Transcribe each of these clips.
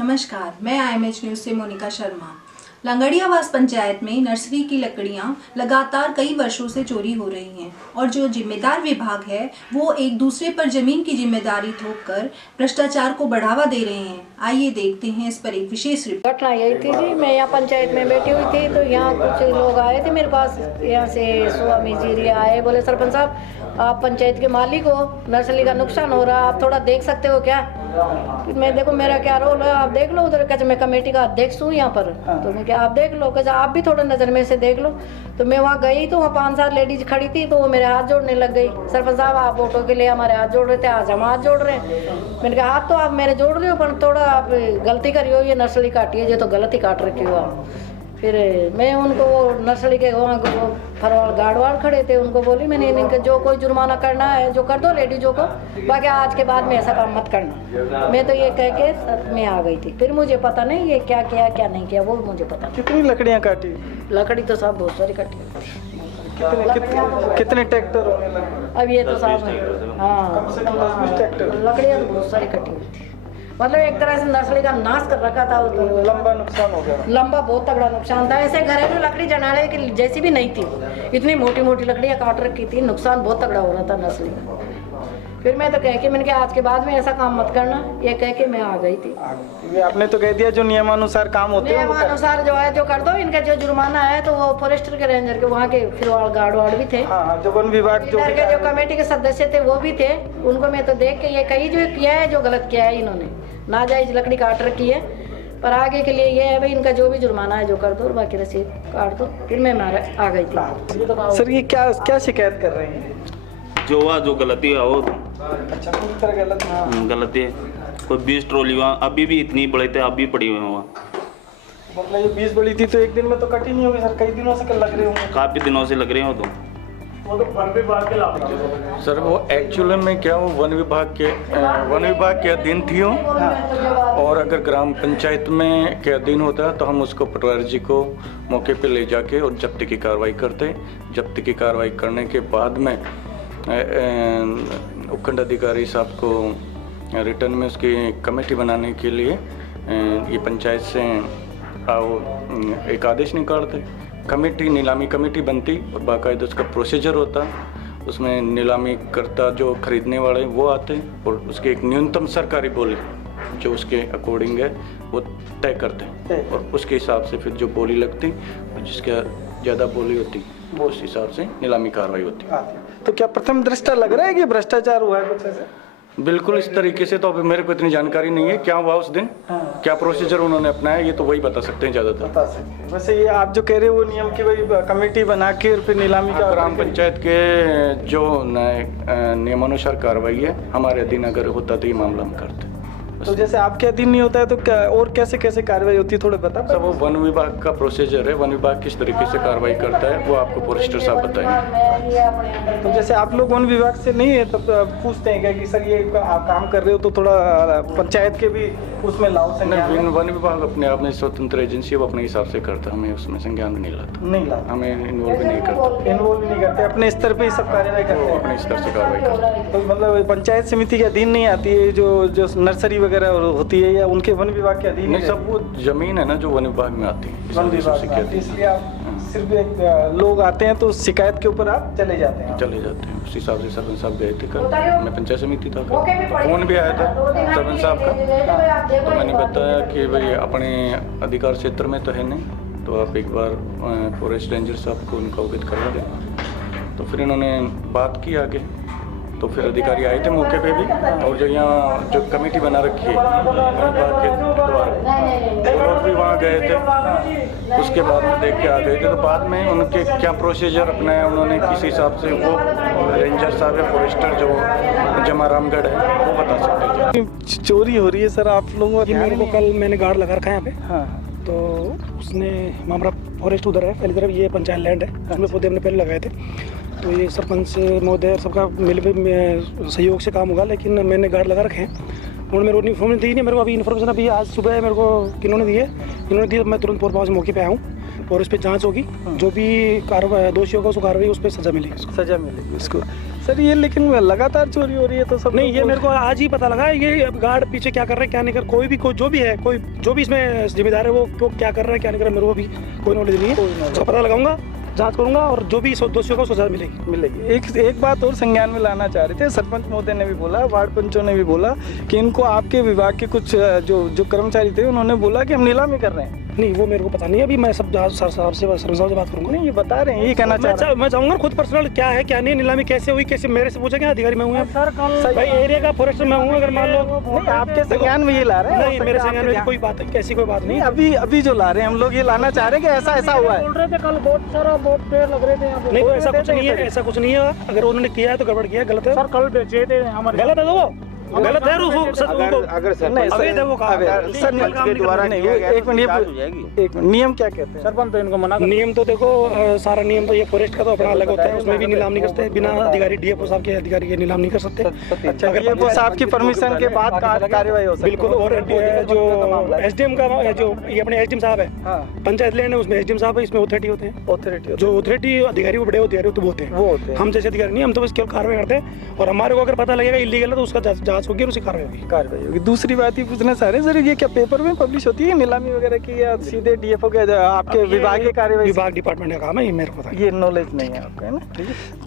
नमस्कार, मैं IMH news से मोनिका शर्मा। लंगड़ियावास पंचायत में नर्सरी की लकड़ियां लगातार कई वर्षों से चोरी हो रही हैं और जो जिम्मेदार विभाग है वो एक दूसरे पर जमीन की जिम्मेदारी थोपकर भ्रष्टाचार को बढ़ावा दे रहे हैं। आइए देखते हैं इस पर एक विशेष रिपोर्ट। घटना यही थी जी, मैं यहाँ पंचायत में बैठी हुई थी तो यहाँ कुछ लोग आए थे मेरे पास, यहाँ से स्वामी जी आए, बोले सरपंच साहब आप पंचायत के मालिक हो, नर्सरी का नुकसान हो रहा है, आप थोड़ा देख सकते हो क्या? मैं देखो मेरा क्या रोल है, आप देख लो उधर। कैसे मैं कमेटी का अध्यक्ष हूँ यहाँ पर, तो मैं क्या आप देख लो, कैसे आप भी थोड़ा नज़र में से देख लो। तो मैं वहाँ गई तो वहाँ 5-7 लेडीज खड़ी थी, तो वो मेरे हाथ जोड़ने लग गई। सरपंच साहब आप वोटों के लिए हमारे हाथ जोड़ रहे थे, आज हम हाथ जोड़ रहे हैं। मैंने कहा हाथ तो आप मेरे जोड़ रहे हो पर थोड़ा आप गलती करी हो, ये नर्सरी काटी है, ये तो गलत ही काट रखी हो आप। फिर मैं उनको वो नर्सरी के वहाँ वो फरवाल गार्डवाल खड़े थे, उनको बोली मैंने इनके जो कोई जुर्माना करना है जो कर दो लेडीजों को, बाकी आज के बाद में ऐसा काम मत करना। मैं तो ये कह के सर में आ गई थी। फिर मुझे पता नहीं ये क्या किया क्या नहीं किया, वो मुझे पता नहीं। कितनी लकड़ियाँ काटी? लकड़ी तो साहब बहुत सारी कटी। कितने ट्रैक्टर होने लगे? अब ये तो साहब हाँ कम से कम 10-20 ट्रैक्टर। लकड़ियाँ तो बहुत सारी कटी हुई थी, मतलब एक तरह से नर्सरी का नाश कर रखा था। तो लंबा नुकसान हो गया। लंबा बहुत तगड़ा नुकसान था। ऐसे घरेलू लकड़ी जलाने की जैसी भी नहीं थी, इतनी मोटी मोटी लकड़ियाँ काट रखी थी, नुकसान बहुत तगड़ा हो रहा था नर्सरी का। फिर मैं तो कह के मैंने कहा आज के बाद में ऐसा काम मत करना, ये कह के मैं आ गई थी। ये आपने तो कह दिया जो नियमानुसार काम होते हैं नियमानुसार जो है जो कर दो। इनका जो जुर्माना है तो वो फॉरेस्टर के रेंजर के वहाँ के फिर गार्ड वार्ड भी थे। हाँ, जो वन विभाग जो कमेटी के सदस्य थे वो भी थे। उनको मैं तो देख के ये कही जो किया है जो गलत किया है, इन्होंने नाजायज लकड़ी काट रखी है। पर आगे के लिए ये है भाई इनका जो भी जुर्माना है जो कर दो और बाकी रसीद काट दो। फिर मैं आ गई थी। सर ये क्या शिकायत कर रहे हैं? जो गलती है वो अच्छा, पूरी तरह गलत गलती है। कोई 20 ट्रॉली वहाँ अभी भी इतनी बड़ी थे, अभी पड़ी हुई हैं वहाँ। मतलब ये 20 बड़ी थी तो एक दिन में तो कटी नहीं होगी सर, कई दिनों से लग रहे होंगे। काफ़ी दिनों से लग रहे हो तो वो तो वन विभाग के लाभ सर वो एक्चुअल में क्या वो वन विभाग के अधीन थी हो, और अगर ग्राम पंचायत में के अधीन होता तो हम उसको पटवारी जी को मौके पे ले जाके और जब्ती की कार्रवाई करते। जब्ती की कार्रवाई करने के बाद में उपखंड अधिकारी साहब को रिटर्न में उसकी कमेटी बनाने के लिए ये पंचायत से एक आदेश निकालते। कमेटी नीलामी कमेटी बनती और बाकायदा उसका प्रोसीजर होता। उसमें नीलामी करता जो खरीदने वाले वो आते और उसके एक न्यूनतम सरकारी बोली जो उसके अकॉर्डिंग है वो तय करते और उसके हिसाब से फिर जो बोली लगती जिसका ज़्यादा बोली होती वो उस हिसाब से नीलामी कार्रवाई होती। तो क्या प्रथम दृष्टा लग रहा है कि भ्रष्टाचार हुआ है कुछ ऐसे? बिल्कुल इस तरीके से तो अभी मेरे को इतनी जानकारी नहीं है क्या हुआ उस दिन। क्या प्रोसीजर उन्होंने अपनाया ये तो वही बता सकते हैं ज़्यादातर। बता सकते हैं। वैसे ये आप जो कह रहे हो वो नियम की वही कमेटी बना के और फिर नीलामी का ग्राम पंचायत के जो नियमानुसार कार्रवाई है हमारे अधीन अगर होता तो ये मामला हम करते। तो जैसे आपके अधीन नहीं होता है तो क्या और कैसे कैसे कार्रवाई होती है थोड़ा बता? सब वो वन विभाग का प्रोसीजर है, वन विभाग किस तरीके से कार्रवाई करता है वो आपको फॉरेस्टर साहब बताएंगे। तो जैसे आप लोग वन विभाग से नहीं है तब पूछते हैं क्या कि सर ये आप काम कर रहे हो तो थोड़ा पंचायत के भी उसमें लाओ संज्ञान? वन विभाग अपने आप में स्वतंत्र एजेंसी है, वो अपने हिसाब से करता है, हमें उसमें संज्ञान नहीं लाता, हमें इन्वॉल्व नहीं करते, अपने स्तर पे ही सब कार्रवाई करते हैं, अपने स्तर से कार्रवाई करते हैं। तो मतलब पंचायत समिति के अधीन नहीं आती है जो नर्सरी वगैरह होती है या उनके वन विभाग के अधीन? नहीं, सब वो जमीन है ना जो वन विभाग में आती है, वन विभाग में, इसलिए आप सिर्फ एक लोग आते हैं तो शिकायत के ऊपर आप चले जाते हैं। उस हिसाब से सरपंच साहब गए थे कल, मैं पंचायत समिति था, फोन भी आया था सरपंच साहब का, तो मैंने बताया कि भाई अपने अधिकार क्षेत्र में तो है नहीं, तो आप एक बार फॉरेस्ट रेंजर साहब को उनका अवगत करा दें। तो फिर इन्होंने बात की आगे, तो फिर अधिकारी आए थे मौके पे भी, और जो यहाँ जो कमेटी बना रखी है के द्वारा वो लोग भी वहाँ गए थे। उसके बाद में देख के आ गए थे, तो बाद में उनके क्या प्रोसीजर अपनाया उन्होंने किस हिसाब से वो रेंजर साहब या फॉरेस्टर जो जमा रामगढ़ है वो बता सकते हैं। चोरी हो रही है सर आप लोगों जी, मेरे को कल मैंने गार्ड लगा रखा है यहाँ पे। हाँ। तो उसने हमारा फॉरेस्ट उधर है, पहली तरफ ये पंचायत लैंड है, उसमें पौधे हमने पहले लगाए थे। तो ये सरपंच महोदय सबका मिल सहयोग से काम होगा, लेकिन मैंने गार्ड लगा रखे हैं। उन्होंने मेरे को इन्फॉर्मेशन दी नहीं, मेरे को अभी इन्फॉर्मेशन अभी आज सुबह मेरे को किन्होंने दी है, इन्होंने दी, मैं तुरंत 4-5 मौके पे आया हूँ। और उस पर जांच होगी, जो भी कार्रवाई दोषी होगा उसको कार्रवाई, उस पर सजा मिलेगी उसको। सजा मिलेगी उसको। सर ये लेकिन लगातार चोरी हो रही है तो सब नहीं, ये मेरे को आज ही पता लगा ये अब गार्ड पीछे क्या कर रहा है क्या नहीं कर, कोई जो भी है, कोई जो भी इसमें जिम्मेदार है वो क्या कर रहा है क्या नहीं कर रहा, मेरे को भी कोई नॉलेज नहीं है। उसका पता लगाऊंगा, जांच करूंगा और जो भी दोषियों को सजा मिलेगी। एक बात और संज्ञान में लाना चाह रहे थे, सरपंच महोदय ने भी बोला, वार्ड पंचों ने भी बोला कि इनको आपके विभाग के कुछ जो कर्मचारी थे उन्होंने बोला कि हम नीलामी कर रहे हैं। नहीं, वो मेरे को पता नहीं, अभी मैं सब साहब से बात करूंगा। नहीं, ये बता रहे हैं, ये कहना चाह रहे हैं। मैं जाऊंगा खुद पर्सनल क्या है क्या नहीं, नीलामी कैसे हुई, कैसे मेरे से पूछेंगे, अधिकारी मैं हूँ भाई, एरिया का फॉरेस्टर मैं हूँ। अगर मान लो नहीं, आपके संज्ञान में ये ला रहे हैं? नहीं, मेरे संज्ञान में कोई बात नहीं, कैसी कोई बात नहीं। अभी जो ला रहे हैं हम लोग ये लाना चाह रहे हैं कि ऐसा हुआ है। बोल रहे थे कल बहुत पेड़ लग रहे थे। नहीं, ऐसा कुछ नहीं है, ऐसा कुछ नहीं है। अगर उन्होंने किया है तो गड़बड़ किया है, गलत है सर। कल बेचे थे हमारे, गलत है तो वो गलत है। अगर सर नियम क्या कहते हैं? सरपंच तो इनको मना, नियम तो देखो सारा नियम तो ये फॉरेस्ट का तो अपना अलग होता है, उसमें भी नीलाम नहीं कर सकते बिना अधिकारी डीएफओ साहब के अधिकारी के नीलाम नहीं कर सकते। अच्छा, डीएफओ साहब की परमिशन के बाद कार्रवाई हो सकती है? बिल्कुल। और जो एसडीएम का जो ये अपने एसडीएम साहब है, पंचायत लैंड है, उसमें एसडीएम साहब है, इसमें अथॉरिटी होते हैं। जो अथॉरिटी अधिकारी वो बड़े अधिकारी तो होते हैं, हम जैसे अधिकारी नहीं, हम तो बस केवल कार्रवाई करते हैं। और हमारे को अगर पता लगेगा इलीगल है तो उसका जांच होगी और उसी कार्रवाई होगी। दूसरी बात ये पूछना चाह रहे हैं सर, ये क्या पेपर में पब्लिश होती है नीलामी वगैरह की, या सीधे डीएफओ के आपके विभाग की कार्रवाई? विभाग डिपार्टमेंट का काम है, ये मेरे को पता है, ये नॉलेज नहीं है आपको, है ना?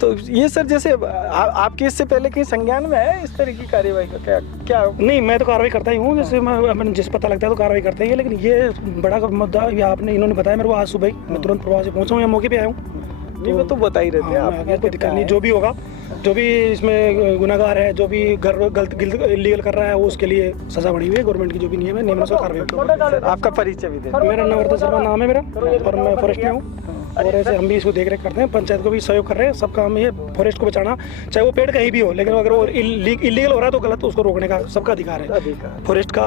तो ये सर जैसे आपके इससे पहले कहीं संज्ञान में है इस तरह की कार्रवाई का क्या? नहीं, मैं तो कार्रवाई करता ही हूँ, जैसे मैंने जिस पता लगता है तो कार्रवाई करते हैं। लेकिन ये बड़ा मुद्दा ये आपने इन्होंने बताया मेरे को आज सुबह, मैं तुरंत प्रवास से पहुँचा हूँ, यहाँ मौके पे आया हूँ। नहीं, वो तो बता ही रहते हैं आप, कोई दिक्कत नहीं। जो भी होगा, जो भी इसमें गुनाहगार है, जो भी गलत इलीगल कर रहा है, वो उसके लिए सजा बनी हुई है। गवर्नमेंट की जो भी नियम है, नियम से कार्रवाई होगी। आपका परिचय भी दे। मेरा नवरत्न शर्मा नाम है मेरा, और मैं फॉरेस्ट में हूँ। और ऐसे हम भी इसको देख रेख करते हैं, पंचायत को भी सहयोग कर रहे हैं। सब काम ये फॉरेस्ट को बचाना, चाहे वो पेड़ कहीं भी हो, लेकिन अगर वो इलीगल हो रहा है तो गलत, उसको रोकने का सबका अधिकार है। फॉरेस्ट का,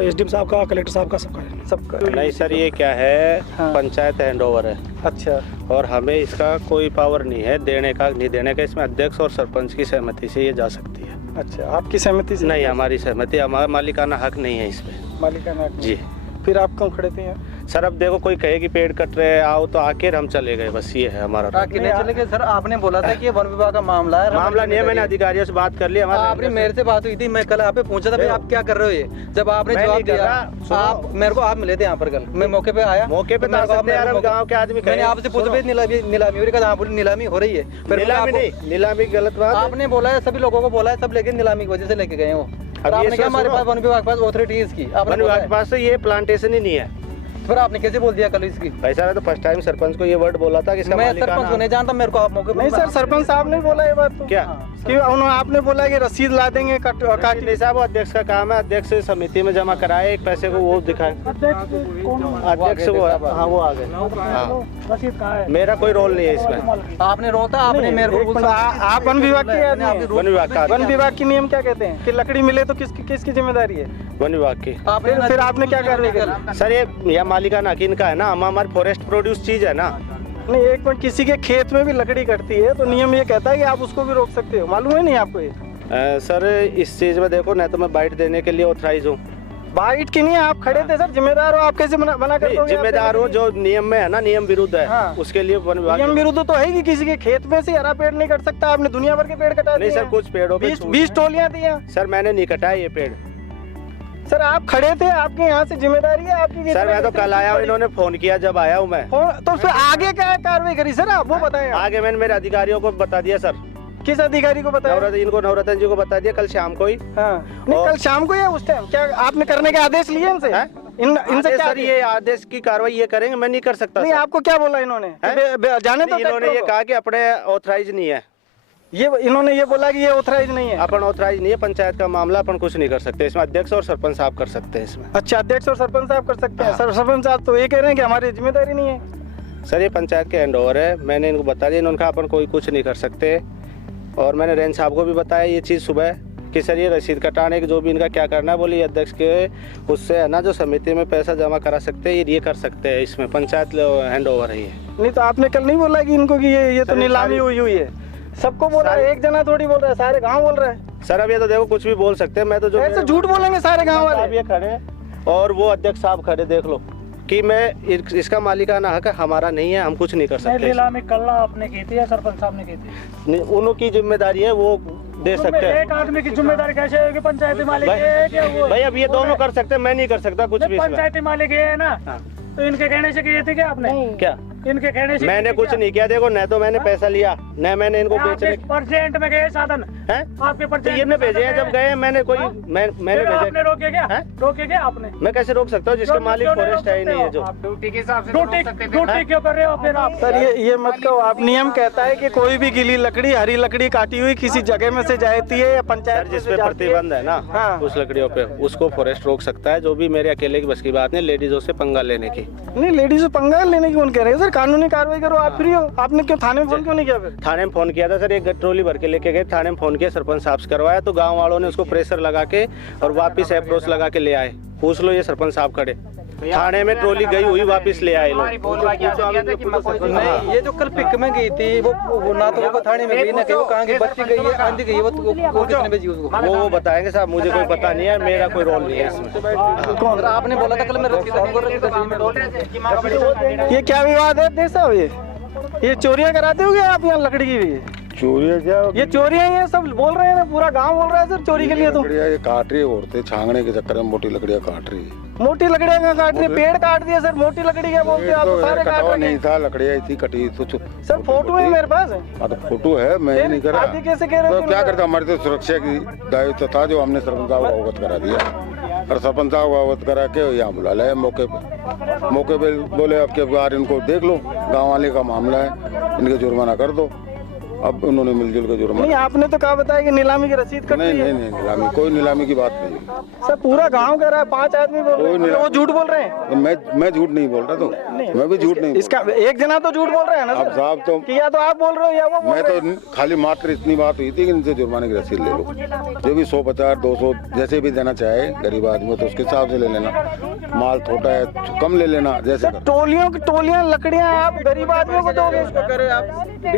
एसडीएम साहब का, कलेक्टर साहब का, सबका। नहीं सर, ये क्या है, पंचायत हैंड ओवर है। अच्छा। और हमें इसका कोई पावर नहीं है देने का नहीं देने का, इसमें अध्यक्ष और सरपंच की सहमति से ये जा सकती है। अच्छा, आपकी सहमति से? नहीं, हमारी सहमति, हमारा मालिकाना हक नहीं है इसमें। मालिकाना हक जी। फिर आप क्यों खड़े थे यहाँ? सर अब देखो, कोई कहे कि पेड़ कट रहे आओ तो आके हम चले गए, बस ये है हमारा। आके नहीं चले गए सर, आपने बोला था कि ये वन विभाग का मामला है। मामला नहीं है, मैंने अधिकारियों से बात कर ली। आपने मेरे से बात हुई थी, मैं कल आप पे पूछा था भाई आप क्या कर रहे हो ये, जब आपने जवाब दिया, आप मेरे को आप मिले थे यहाँ पर कल, मैं मौके पे आया। मौके पे गाँव के आदमी, मैंने आपसे पूछा भाई नीलामी नीलामी हो रही है। नीलामी गलत बात। आपने बोला है, सभी लोगों को बोला है, सब लेकिन नीलामी की वजह से लेके गए वो। आपने क्या हमारे पास वन विभाग के पास अथॉरिटी है इसकी? वन विभाग के पास ये प्लांटेशन ही नहीं है। फिर आपने कैसे बोल दिया कल इसकी? भाई साहब, तो फर्स्ट टाइम सरपंच को ये वर्ड बोला था कि इसका मैं सरपंच को नहीं जानता, मेरे को आप मौके पे नहीं सर, सरपंच साहब ने बोला ये बात तो क्या कि आपने बोला कि रसीद ला देंगे नहीं साहब, वो अध्यक्ष का काम है, अध्यक्ष समिति में जमा कराए एक पैसे को, वो दिखाए अध्यक्ष वो। हाँ, वो आ गए, मेरा कोई रोल नहीं है इसमें। आपने रोल था, आपने मेरे को। आप वन विभाग के, वन विभाग का, वन विभाग की नियम क्या कहते हैं कि लकड़ी मिले तो किसकी जिम्मेदारी है? वन विभाग की। फिर आपने क्या कार्रवाई करी? सर ये मालिकाना हक इनका है ना, हमारी फॉरेस्ट प्रोड्यूस चीज है ना। नहीं, एक मिनट, किसी के खेत में भी लकड़ी कटती है तो नियम ये कहता है कि आप उसको भी रोक सकते हो, मालूम है नहीं आपको ये? सर इस चीज में देखो, न तो मैं बाइट देने के लिए ऑथराइज हूँ। बाइट की नहीं, आप खड़े थे सर, जिम्मेदार हो, आप कैसे मना करते हो? जिम्मेदार हो, जो नियम में है ना, नियम विरुद्ध है। हाँ। उसके लिए वन विभाग नियम विरुद्ध तो है कि किसी के खेत में से हरा पेड़ नहीं कट सकता। आपने दुनिया भर के पेड़ कटा दिए। नहीं सर, कुछ पेड़ों पे 20 टोलियां दी हैं। सर मैंने नहीं कटाया ये पेड़। सर आप खड़े थे, आपके यहाँ से जिम्मेदारी है आपकी। सर मैं तो कल आया हूँ, इन्होंने फोन किया जब आया हूँ मैं। तो फिर आगे क्या कार्रवाई करी सर, आप वो बताएं। आगे मैंने मेरे अधिकारियों को बता दिया सर। किस अधिकारी को बताया? इनको नवरत्न जी को बता दिया कल शाम को ही। हाँ। नहीं, कल शाम को या उस टाइम क्या आपने करने के आदेश लिए इनसे? इनसे क्या सर, ये आदेश की कार्रवाई ये करेंगे, मैं नहीं कर सकता। नहीं, आपको क्या बोला इन्होंने? जाने तो इन्होंने ये कहा कि अपने ऑथराइज नहीं है। ये इन्होंने ये बोला कि ये ऑथराइज नहीं है। अपन ऑथराइज नहीं है, पंचायत का मामला, अपन कुछ नहीं कर सकते इसमें। अध्यक्ष और सरपंच साहब कर सकते हैं इसमें। अच्छा, अध्यक्ष और सरपंच साहब कर सकते हैं। सरपंच साहब तो ये कह रहे हैं कि हमारी जिम्मेदारी नहीं है। सर ये पंचायत के हैंड ओवर है, मैंने इनको बता दिया, इन्होंने कहा अपन कोई कुछ नहीं कर सकते। और मैंने रेंज साहब को भी बताया ये चीज़ सुबह कि सर ये रसीद कटाने की जो भी इनका क्या करना है, बोली अध्यक्ष के उससे है ना, जो समिति में पैसा जमा करा सकते हैं ये कर सकते हैं, इसमें पंचायत हैंड ओवर है ये। नहीं तो आपने कल नहीं बोला कि इनको कि ये तो नीलामी हुई है? सबको बोला, एक जना थोड़ी बोल रहा है, सारे गांव बोल रहा है। सर अब ये तो देखो कुछ भी बोल सकते हैं, मैं तो जो ऐसे झूठ बोलेंगे सारे गांव वाले। ये खड़े और वो अध्यक्ष साहब खड़े, देख लो। कि मैं इसका मालिकाना हक हमारा नहीं है, हम कुछ नहीं कर सकते। नीलामी कल आपने की थी या सरपंच साहब ने की थी? उनकी जिम्मेदारी है, वो दे सकते हैं। एक आदमी की जिम्मेदारी कैसे है कि पंचायती मालिक है क्या? वो भाई अब ये दोनों कर सकते हैं, मैं नहीं कर सकता कुछ भी। पंचायती मालिक है ना, तो इनके कहने से किए थे क्या आपने? क्या इनके कहने से? मैंने कुछ नहीं किया। देखो न तो मैंने पैसा लिया, न मैंने इनको बेचने परसेंट में गए साधन है आपके तो ये मैं भेजे हैं। जब गए मैंने कोई मैंने भेजे। आपने रोके क्या? रोके क्या आपने? मैं कैसे रोक सकता हूँ जिसके मालिक फॉरेस्ट है ही नहीं है। जो ड्यूटी के हिसाब से ड्यूटी क्यों कर रहे हो फिर आप? सर ये मत कहो आप। नियम कहता है कि कोई भी गीली लकड़ी, हरी लकड़ी काटी हुई किसी जगह में से जाती है या पंचायत जिस पे प्रतिबंध है ना, हाँ। उस लकड़ियों पे उसको फॉरेस्ट रोक सकता है। जो भी मेरे अकेले की बस की बात नहीं, लेडीजों से पंगा लेने की नहीं। लेडीज से पंगा लेने की कौन कह रहे हैं सर? कानूनी कार्रवाई करो, आप फ्री हो। आपने क्यों थाने में फोन क्यों नहीं किया फिर? थाने में फोन किया था सर, एक ट्रॉली भर के लेके गए, थाने में फोन किया, सरपंच साहब से करवाया, तो गांव वालों ने उसको प्रेशर लगा के और वापस अप्रोच लगा के ले आए। पूछ लो, ये सरपंच साहब खड़े थाने में, ट्रॉली गई हुई वापस ले आए लोग। नहीं, ये जो कल पिक में गई थी वो ना तो वो थाने में गई ना, वो कहाँ की बच्ची गई है, आंधी गई है, वो किसने भेजी उसको? वो बताएंगे साहब, मुझे कोई पता नहीं है, मेरा कोई रोल नहीं है इसमें। कौन? आपने बोला था कल मैं ये क्या विवाद है देख साहब? ये चोरियां कराते हो क्या आप यहाँ लकड़ी की भी? चोरियाँ क्या? ये चोरियां ये सब बोल रहे हैं ना, पूरा गांव बोल रहा है सर चोरी के लिए। तो लकड़ियाँ ये काट रही है औरतें, छांगने के चक्कर में मोटी लकड़ियाँ काट रही है। मोटी लकड़ियां क्या काट रही है? पेड़ काट दिए सर, मोटी लकड़ी क्या बोलते हो आप? तो सारे काट रहे नहीं था, लकड़ियाँ इतनी कटी तो सर। फोटो है मेरे पास। हाँ तो फोटो है, मैं नहीं करा। आप कैसे कह रहे हो? तो क्या करता, हमारी तो सुरक्षा की दायित्व था जो हमने सरपंच साहब को अवगत करा दिया, और सरपंच साहब को अवगत करा के यहाँ बुला लाया मौके पे बोले अब के बार इनको देख लो, गाँव वाले का मामला है, इनके जुर्माना कर दो। अब उन्होंने मिलजुल के जुर्माना। नहीं, आपने तो कहा बताया कि नीलामी की रसीद कट रही है। नहीं, नीलामी कोई नीलामी की बात नहीं सर। पूरा गांव कह रहा है, 5 आदमी बोल रहे हैं, वो झूठ बोल रहे हैं। मैं झूठ नहीं बोल रहा, तो मैं भी झूठ नहीं। इसका एक जना तो झूठ बोल रहे हैं ना अब साहब तो या तो आप बोल रहे हो या वो बोल मैं रहे तो खाली मात्र इतनी बात हुई थी कि इनसे जुर्माने की रसीद ले लो, जो भी 150 200 जैसे भी देना चाहे गरीब आदमी तो उसके हिसाब से ले लेना, माल छोटा है तो कम ले लेना। जैसे टोलियों की टोलियां लकड़ियां आप गरीब आदमियों को दोगे?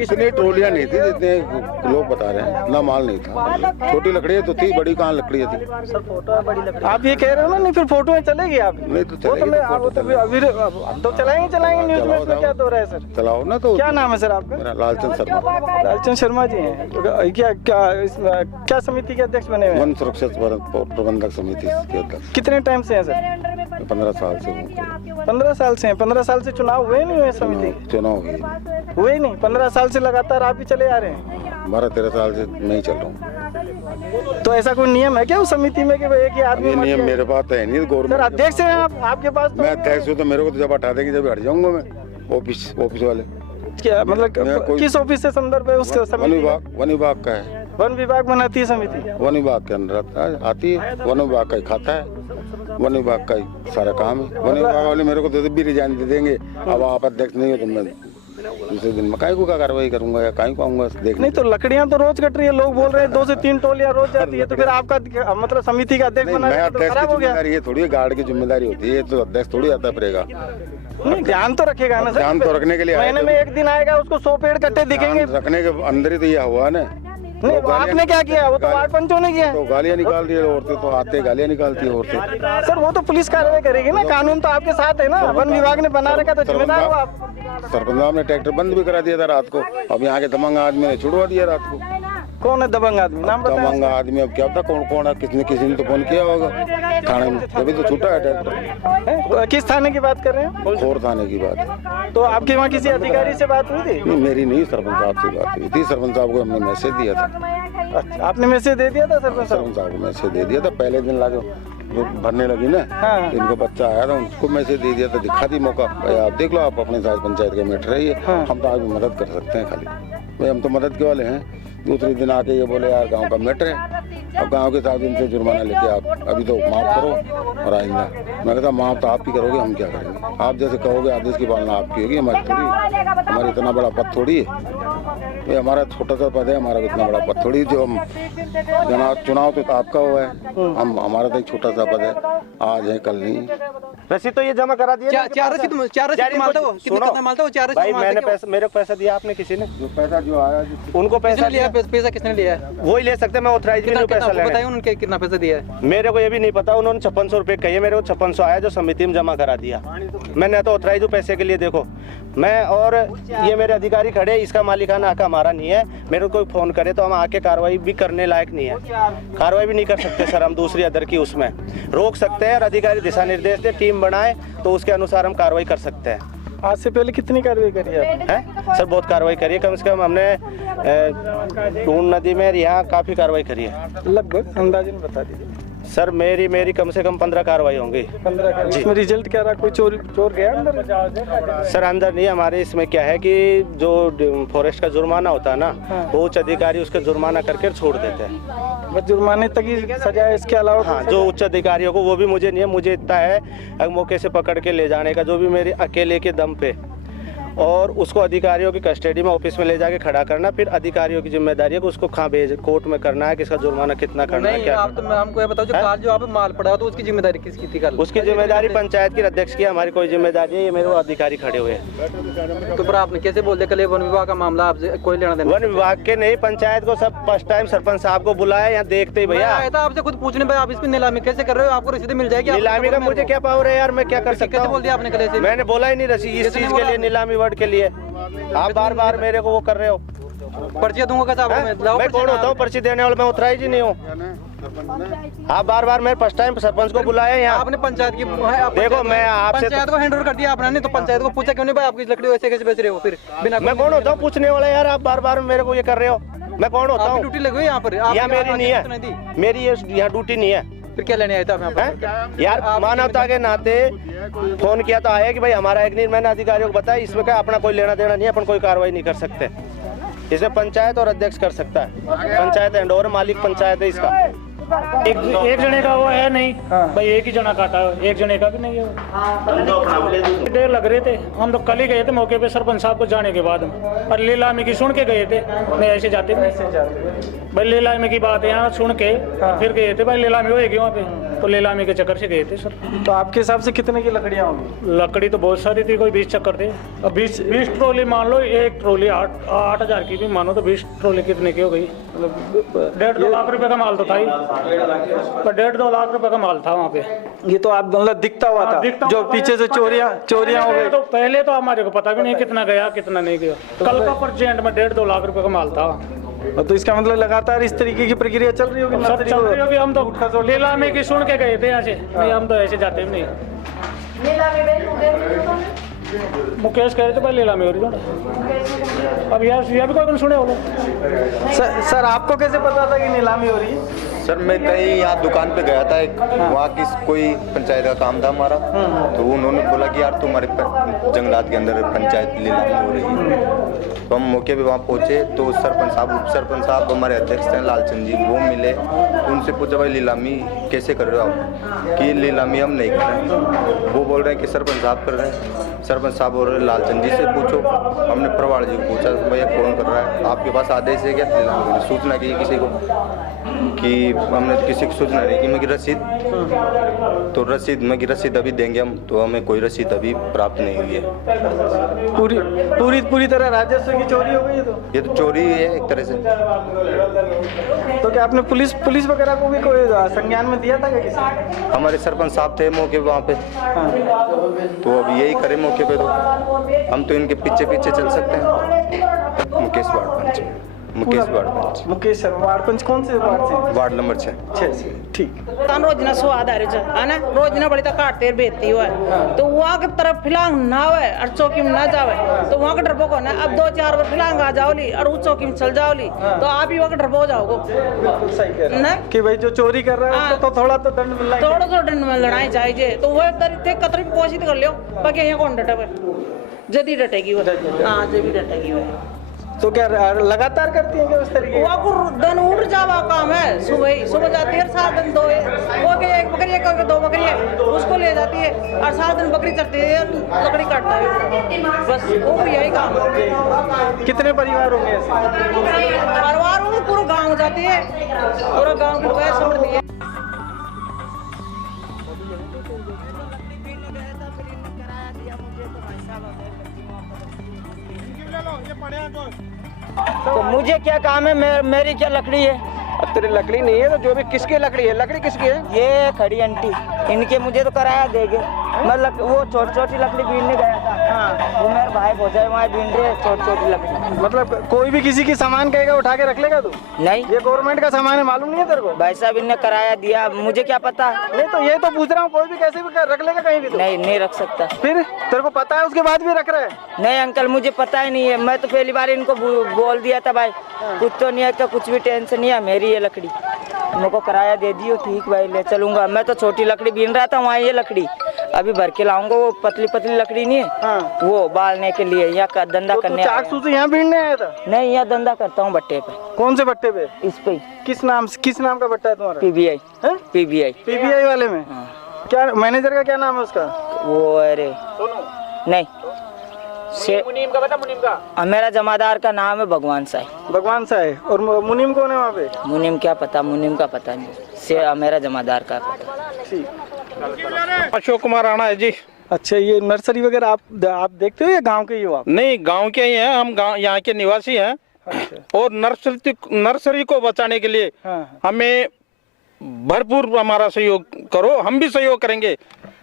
इतनी टोलियां नहीं थी जितने लोग बता रहे हैं, ना माल नहीं था। छोटी लकड़ियाँ तो थी, बड़ी कहाँ लकड़ियाँ थी? आप ये कह रहे हो ना? नहीं फिर फोटो में चलेगी आप? नहीं तो चलेगी, तो चलाएंगे न्यूज में, इसमें क्या तो रहा है सर? चलाओ ना। तो क्या नाम है सर आपका? मेरा लालचंद शर्मा। लालचंद शर्मा जी हैं। क्या समिति के अध्यक्ष बने हुए हैं? वन सुरक्षा प्रबंधक समिति के अध्यक्ष। कितने टाइम से हैं सर? 15 साल से हूँ। 15 साल से हैं। 15 साल से चुनाव हुए नहीं हुए समिति? चुनाव हुए नहीं। 15 साल से लगातार आप ही चले आ रहे हैं? 12-13 साल से मैं ही चल रहा हूँ। तो ऐसा कोई नियम है क्या उस समिति में कि एक ही आदमी? ये नियम मेरे पास तो है नहीं, गवर्नमेंट। सर अध्यक्ष हैं आप, आपके पास? मैं अध्यक्ष हूँ तो मेरे को तो जब हटा देंगे जब हट जाऊंगा मैं। ऑफिस वाले क्या मतलब किस ऑफिस से संदर्भ है उसका? वन विभाग का है। वन विभाग बनाती है समिति? वन विभाग के अंदर आती है, वन विभाग का ही खाता है, वन विभाग का ही सारा काम है। वन विभाग वाले मेरे को तो भी रिजाइन दे देंगे, अब आप अध्यक्ष नहीं हो तो मैं दूसरे दिन में काय को क्या कार्रवाई करूंगा या काय को आऊंगा देखने। नहीं तो लकड़ियां तो रोज कट रही है, लोग बोल रहे हैं 2 से 3 टोलियां रोज जाती है, तो फिर आपका मतलब समिति का अध्यक्ष बना मैं तो अध्यक्ष खराब की हो गया। जिम्मेदारी है थोड़ी, गार्ड की जिम्मेदारी होती है, तो अध्यक्ष थोड़ी आता फिरेगा। नहीं ध्यान तो रखेगा ना सर? ध्यान तो रखने के लिए महीने में एक दिन आएगा, उसको 100 पेड़ कट्टे दिखेंगे। रखने के अंदर ही तो यह हुआ ना। नहीं आपने क्या किया? वो तो वार्ड पंचों ने किया। तो गालियां निकाल दी औरतें, तो आते गालियां निकालती है औरतें। सर वो तो पुलिस कार्रवाई करेगी ना, कानून तो आपके साथ है ना, वन विभाग ने बना रखा, तो जिम्मेदार हो आप। सरपंच साहब ने ट्रैक्टर बंद भी करा दिया था रात को, अब यहाँ के दबंग आदमी ने छुड़वा दिया रात को। कौन है दबंग आदमी? नाम बताएं। दबंग आदमी अब क्या पता कौन है, किसी ने तो फोन किया होगा थाने में, तभी तो छूटा है ट्रैक्टर। किस थाने की बात कर रहे हैं? खोर थाने की बात है। तो आपके वहाँ किसी अधिकारी से बात हुई थी? नहीं मेरी नहीं, सरपंच साहब से बात हुई थी। सरपंच साहब को हमने मैसेज दिया था। अच्छा आपने मैसेज दे दिया था सरपंच साहब को? मैसेज दे दिया था पहले दिन लाके जो भरने लगी ना, हाँ। इनको बच्चा आया था उनको मैसेज दे दिया था, दिखा दी मौका, भाई आप देख लो, आप अपने साथ पंचायत के मैटर है ये, हाँ। हम तो आपकी मदद कर सकते हैं खाली, भाई हम तो मदद के वाले हैं। दूसरे दिन आके ये बोले यार गांव का मैटर है, अब गांव के 7 दिन से जुर्माना लेके आप अभी तो माफ़ करो और आइंदा। मैं कहता माफ़ तो आप ही करोगे, हम क्या करेंगे? आप जैसे कहोगे आदेश की पालना आपकी होगी, हमारी थोड़ी। हमारा इतना बड़ा पद थोड़ी है भाई, हमारा छोटा सा पद है, हमारा इतना बड़ा पद थोड़ी। जो हम चुनाव तो आपका हुआ है, हम हमारा तो एक छोटा सा पद है, आज है कल नहीं। रसीद तो ये जमा करा दिया। चार रसीद मालता हो, कितना मालता हो? चार रसीद भाई मैंने पैसा, मेरे को पैसा दिया आपने किसी ने? जो पैसा जो आया उनको पैसा लिया, पैसा किसने लिया है? वो ही ले सकते, मैं ऑथराइज भी नहीं पैसा लेने। बताइए उनके कितना पैसा दिया है? मेरे को ये भी नहीं पता, उन्होंने 5600 रुपये कहिए, मेरे को 5600 आया जो समिति में जमा करा दिया। मैंने तो ऑथराइज हूँ पैसे के लिए। देखो मैं और ये मेरे अधिकारी खड़े, इसका मालिकाना हक हमारा नहीं है। मेरे को कोई फोन करे तो हम आके कार्रवाई भी करने लायक नहीं है, कार्रवाई भी नहीं कर सकते सर। हम दूसरी अदर की उसमें रोक सकते हैं और अधिकारी दिशा निर्देश दे, टीम बनाए तो उसके अनुसार हम कार्रवाई कर सकते हैं। आज से पहले कितनी कार्रवाई करी है? सर बहुत कार्रवाई करी है, कम से कम हमने टून नदी में यहाँ काफ़ी कार्रवाई करी है। लगभग अंदाजन बता दीजिए सर। मेरी कम से कम 15 कार्रवाई होंगी। 15 इसमें रिजल्ट क्या रहा? कोई चोर गया अंदर? सर अंदर नहीं, हमारे इसमें क्या है कि जो फॉरेस्ट का जुर्माना होता है ना, वो उच्च अधिकारी उसका जुर्माना करके छोड़ देते हैं। बस जुर्माने तक ही सजा है, इसके अलावा? हाँ, जो उच्च अधिकारियों को वो भी मुझे नहीं है। मुझे इतना है अगर मौके से पकड़ के ले जाने का, जो भी मेरे अकेले के दम पे, और उसको अधिकारियों की कस्टडी में ऑफिस में ले जाके खड़ा करना, फिर अधिकारियों की जिम्मेदारी है कि उसको कहाँ भेज, कोर्ट में करना है, किसका जुर्माना कितना करना है, क्या आप तो हमको ये बताओ, जो काल जो आप माल पड़ा तो उसकी जिम्मेदारी किसकी थी? कल उसकी जिम्मेदारी पंचायत की अध्यक्ष की, हमारी कोई जिम्मेदारी है? ये मेरे अधिकारी खड़े हुए हैं। तो फिर आपने कैसे बोल दिया कल वन विभाग का मामला आपसे कोई लेना देना? वन विभाग के नहीं, पंचायत को सब फर्स्ट टाइम सरपंच साहब को बुलाया यहाँ देखते ही भैया आया था आपसे खुद पूछने, भाई आप इसमें नीलामी कैसे कर रहे हो? आपको रसीद मिल जाएगी? नीलामी का मुझे क्या पावर है यार, मैं क्या कर सकता हूँ? बोल दिया आपने? कल मैंने बोला ही नहीं रसीद इस चीज के लिए, नीलामी वर्ड के लिए। आप बार बार मेरे को वो कर रहे हो। पर्ची दूंगा कैसे? मैं कौन होता हूँ पर्ची देने वाला? मैं ऑथराइज ही नहीं हूँ। आप बार बार मैं फर्स्ट टाइम सरपंच को बुलाया यहाँ। आपने पंचायत की देखो मैं आपसे पंचायत को हैंड ओवर कर दिया आपने, नहीं तो पंचायत को पूछा क्यों नहीं भाई आपकी लकड़ी वैसे कैसे बेच रहे हो? फिर बिना मैं कौन होता हूँ पूछने वाला यार? आप बार बार मेरे को ये कर रहे हो। मैं कौन होता हूँ? ड्यूटी लगी हुई यहाँ पर? यहाँ मेरी नहीं है, मेरी यहाँ ड्यूटी नहीं है। फिर क्या लेने आए थे आप यहाँ पर? यार मानवता के नाते फोन किया तो आया कि भाई हमारा एक नहीं, मैंने अधिकारियों को बताया इसमें क्या अपना कोई लेना देना नहीं है, अपन कोई कार्रवाई नहीं कर सकते। इसमें पंचायत और अध्यक्ष कर सकता है, पंचायत एंड और मालिक पंचायत है इसका। एक जने का वो है नहीं भाई, एक ही जना काटा, एक जने का भी नहीं है। देर लग रहे थे, हम तो कल ही गए थे मौके पे सरपंच साहब को जाने के बाद में, और लीलामी की सुन के गए थे। नहीं ऐसे जाते भाई, लीलामी की बात है यहाँ सुन के फिर गए थे भाई, लीलामी होएगी वहाँ पे, तो लीलामी के चक्कर से गए थे सर। तो आपके हिसाब से कितने की लकड़ियाँ होंगी? लकड़ी तो बहुत सारी थी, कोई 20 चक्कर थे। अब 20 ट्रॉली मान लो, एक ट्रॉली 8,000 की भी मानो तो 20 ट्रॉली कितने की हो गई? 1.5-2 लाख रुपए का माल तो था ही, 1.5-2 लाख रुपए का माल था वहाँ पे। ये तो आप मतलब दिखता हुआ था जो पीछे से चोरियां हो गई? तो पहले तो हमारे को पता भी नहीं कितना गया कितना नहीं गया। कल का परसेंट में 1.5-2 लाख रुपए का माल था। तो इसका मतलब लगातार इस तरीके की प्रक्रिया चल रही होगी? चल रही होगी। हम तो लीलामी की सुन के गए थे यहाँ से, नहीं हम तो ऐसे जाते भी नहीं। मुकेश कह रहे थे भाई लीलामी हो रही है। अब यार भी कोई सुने होगा। सर आपको कैसे पता था कि नीलामी हो रही है? सर मैं कहीं यहाँ दुकान पे गया था, एक वहाँ की कोई पंचायत का काम था हमारा, तो उन्होंने बोला कि यार तुम्हारे जंगलात के अंदर पंचायत नीलामी हो रही है। तो हम मौके पे वहाँ पहुँचे तो सरपंच साहब, उप सरपंच साहब, हमारे अध्यक्ष हैं लालचंद जी, वो मिले। उनसे पूछा भाई नीलामी कैसे कर रहे हो आप? कि नीलामी हम नहीं कर रहे। वो बोल रहे हैं कि सरपंच साहब कर रहे हैं। सरपंच साहब बोल रहे लालचंद जी से पूछो। हमने प्रवाड़ जी को पूछा भैया कौन कर रहा है, आपके पास आदेश है क्या? सूचना की किसी को? कि हमने किसी को सूचना नहीं कि मैं रसीद, तो रसीद अभी देंगे हम, तो हमें कोई रसीद अभी प्राप्त नहीं हुई है। पूरी तरह राजस्व की चोरी हो गई है। तो ये तो चोरी है एक तरह से। तो क्या आपने पुलिस वगैरह को भी कोई संज्ञान में दिया था क्या किसी? हमारे सरपंच साहब थे मौके पे वहाँ पे, तो अब यही करें मौके पे, तो हम तो इनके पीछे चल सकते हैं। मुकेश वार्ड पंच कौन से वार्ड से? Ward number 6। ठीक। रोजना स्वाद है ना, रोजना बड़ी तक काटते बेचती हुआ है, तो वहाँ की तरफ फिलांग ना हुए और चौकी में ना जावे, तो वहाँ का डरपोक होना। अब 2-4 बार फिलांग आ जाओ ली और उस चौकी में चल जाओ ली, तो आप ही वहाँ का डरपोक जाओगे। सही कह रहे हैं कि भाई जो चोरी कर रहा है तो थोड़ा तो दंड मिलना, थोड़ा तो दंड में लड़ाई चाहिए। तो वो कतरी कोशिश कर लियो, बाकी यहाँ कौन डटे? जदी डटेगी वो, हाँ जदी डटेगी वो। तो क्या लगातार करती है क्या उस तरीके? वो दिन उड़ जावा काम है, सुबह जाती है, 7 दिन 2 एक बकरी है, 2 बकरी है, उसको ले जाती है और 7 दिन बकरी चढ़ती है, लकड़ी काटता है, बस वो यही काम है। कितने परिवार होंगे ऐसे? परिवार में पूरा गाँव जाती है, पूरा गाँव की वजह समझती है। तो मुझे क्या काम है, मेरी क्या लकड़ी है? अब तेरी लकड़ी नहीं है तो जो भी किसकी लकड़ी है? लकड़ी किसकी है? ये खड़ी आंटी, इनके मुझे तो किराया देंगे। मतलब वो छोटी छोटी लकड़ी बीनने गया था। हाँ। वो मेरे भाई पहुंचा है वहाँ बीन रहे छोटी छोटी लकड़ी। मतलब कोई भी किसी की सामान कहेगा उठा के रख लेगा तू? नहीं, ये गवर्नमेंट का सामान है, मालूम नहीं है तेरे को? भाई साहब इनने किराया दिया, मुझे क्या पता। नहीं तो ये तो पूछ रहा हूँ, कोई भी कैसे भी रख लेगा कहीं भी तो? नहीं रख सकता। फिर तेरे को पता है उसके बाद भी रख रहा है? नहीं अंकल, मुझे पता ही नहीं है, मैं तो पहली बार इनको बोल दिया था भाई कुछ तो नहीं है, क्या कुछ भी टेंशन नहीं है, मेरी ये लकड़ी मेरे को किराया दे दियो, ठीक भाई ले चलूंगा। मैं तो छोटी लकड़ी बीन रहा था वहाँ, ये लकड़ी अभी भर के लाऊंगा, वो पतली पतली लकड़ी नहीं है। हाँ। वो बालने के लिए या धंधा तो करने चाक सूची यहाँ बीनने आया था? नहीं, यहाँ धंधा करता हूँ भट्टे पे। कौन से भट्टे पे? इस पे। किस नाम का भट्टा है तुम्हारा? पीबीआई वाले में। क्या मैनेजर का क्या नाम है उसका? वो अरे नहीं, मुनीम का बता, मुनीम का। मेरा जमादार का नाम है भगवान साई। भगवान साई। और मुनीम कौन है वहाँ पे? मुनीम क्या पता, मुनीम का पता नहीं, से मेरा जमादार का पता। अशोक कुमार राणा है जी। अच्छा, ये नर्सरी वगैरह आप देखते हो या गांव के ही हो आप? नहीं, गांव के ही हैं हम, यहाँ के निवासी हैं। अच्छा। और नर्सरी को बचाने के लिए हमें भरपूर हमारा सहयोग करो, हम भी सहयोग करेंगे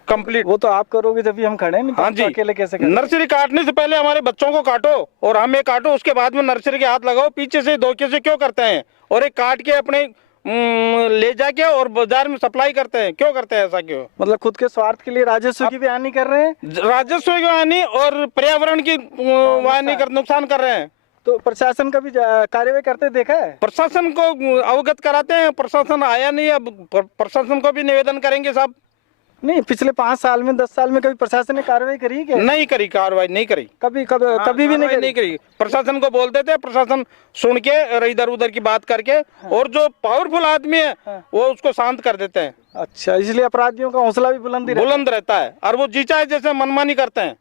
कंप्लीट। वो तो आप करोगे जब भी हम खड़े हैं। हाँ जी, अकेले कैसे करें? नर्सरी काटने से पहले हमारे बच्चों को काटो और हमें काटो, उसके बाद में नर्सरी के हाथ लगाओ। पीछे से धोखे से क्यों करते हैं? और एक काट के अपने ले जाके और बाजार में सप्लाई करते हैं, क्यों करते हैं ऐसा? क्यों? मतलब खुद के स्वार्थ के लिए राजस्व की भी हानि कर रहे हैं। राजस्व की हानि और पर्यावरण की हानि कर, नुकसान कर रहे हैं। तो प्रशासन का भी कार्यवाही करते देखा है? प्रशासन को अवगत कराते हैं, प्रशासन आया नहीं। अब प्रशासन को भी निवेदन करेंगे साहब। नहीं, पिछले 5 साल में 10 साल में कभी प्रशासन ने कार्रवाई करी क्या? नहीं करी, कार्रवाई नहीं करी, कभी भी नहीं करी। प्रशासन को बोलते थे, प्रशासन सुन के इधर उधर की बात करके और जो पावरफुल आदमी है वो उसको शांत कर देते हैं। अच्छा, इसलिए अपराधियों का हौसला भी बुलंद रहता है और वो जी चाहे जैसे मनमानी करते हैं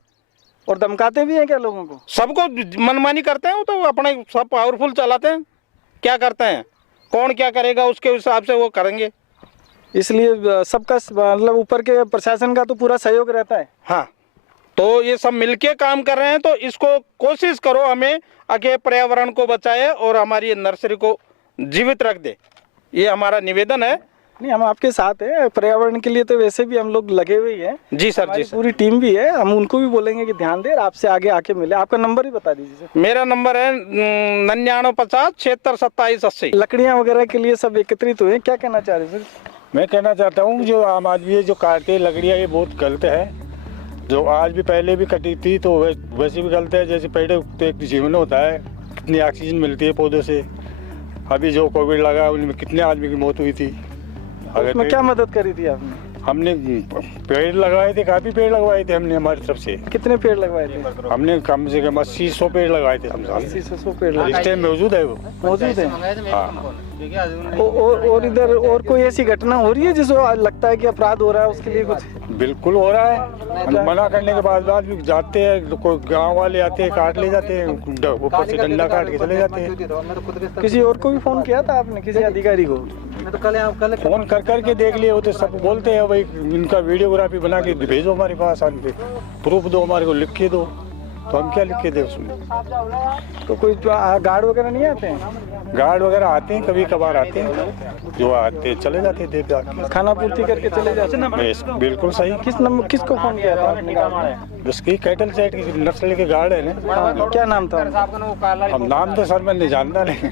और धमकाते भी हैं क्या लोगों को? सबको मनमानी करते हैं, वो तो अपने सब पावरफुल चलाते हैं। क्या करते हैं, कौन क्या करेगा उसके हिसाब से वो करेंगे। इसलिए सबका मतलब ऊपर के प्रशासन का तो पूरा सहयोग रहता है। हाँ, तो ये सब मिलके काम कर रहे हैं। तो इसको कोशिश करो हमें आगे पर्यावरण को बचाए और हमारी नर्सरी को जीवित रख दे, ये हमारा निवेदन है। नहीं, हम आपके साथ हैं, पर्यावरण के लिए तो वैसे भी हम लोग लगे हुए हैं। जी सर, जी पूरी टीम भी है, हम उनको भी बोलेंगे कि ध्यान दे, आपसे आगे आके मिले। आपका नंबर भी बता दीजिए सर। मेरा नंबर है 9950 76 27 80। लकड़ियाँ वगैरह के लिए सब एकत्रित हुए, क्या कहना चाह रहे सर? मैं कहना चाहता हूँ जो आम आदमी जो काटते हैं लकड़ियाँ, ये बहुत गलत है। जो आज भी पहले भी कटी थी तो वैसे भी गलत है। जैसे पेड़ तो एक जीवन होता है, कितनी ऑक्सीजन मिलती है पौधों से। अभी जो कोविड लगा उनमें कितने आदमी की मौत हुई थी। उसमें क्या मदद करी थी आपने? हमने पेड़ लगवाए थे, काफी पेड़ लगवाए थे हमने हमारी तरफ से। कितने पेड़ लगवाए थे? हमने कम से कम 80-100 पेड़ लगवाए थे। 80-100 पेड़ इस टाइम मौजूद है, वो मौजूद है। हाँ। और इधर और कोई ऐसी घटना हो रही है जिसको लगता है कि अपराध हो रहा है, उसके लिए कुछ? बिल्कुल हो रहा है। मना करने के बाद भी जाते हैं, कोई गांव वाले आते हैं, काट ले जाते हैं, ऊपर से डंडा काट के चले जाते हैं। किसी और को भी फोन किया था आपने, किसी अधिकारी को? कल फोन कर करके देख लिए, वो तो सब बोलते हैं भाई इनका वीडियोग्राफी बना के भेजो हमारे पास, प्रूफ दो हमारे को, लिख के दो। तो हम क्या लिख के दे उसमें? तो कोई गार्ड वगैरह नहीं आते हैं? गार्ड वगैरह आते हैं, कभी कभार आते हैं, जो आते चले जाते हैं, देख जाके खाना पूर्ति करके चले जाते हैं। बिल्कुल सही। किसको फोन किया था आपने? उसकी कैटल सेट की नर्सरी के गार्ड है ना। क्या नाम था? हम नाम तो सर मैं नहीं जानता नहीं।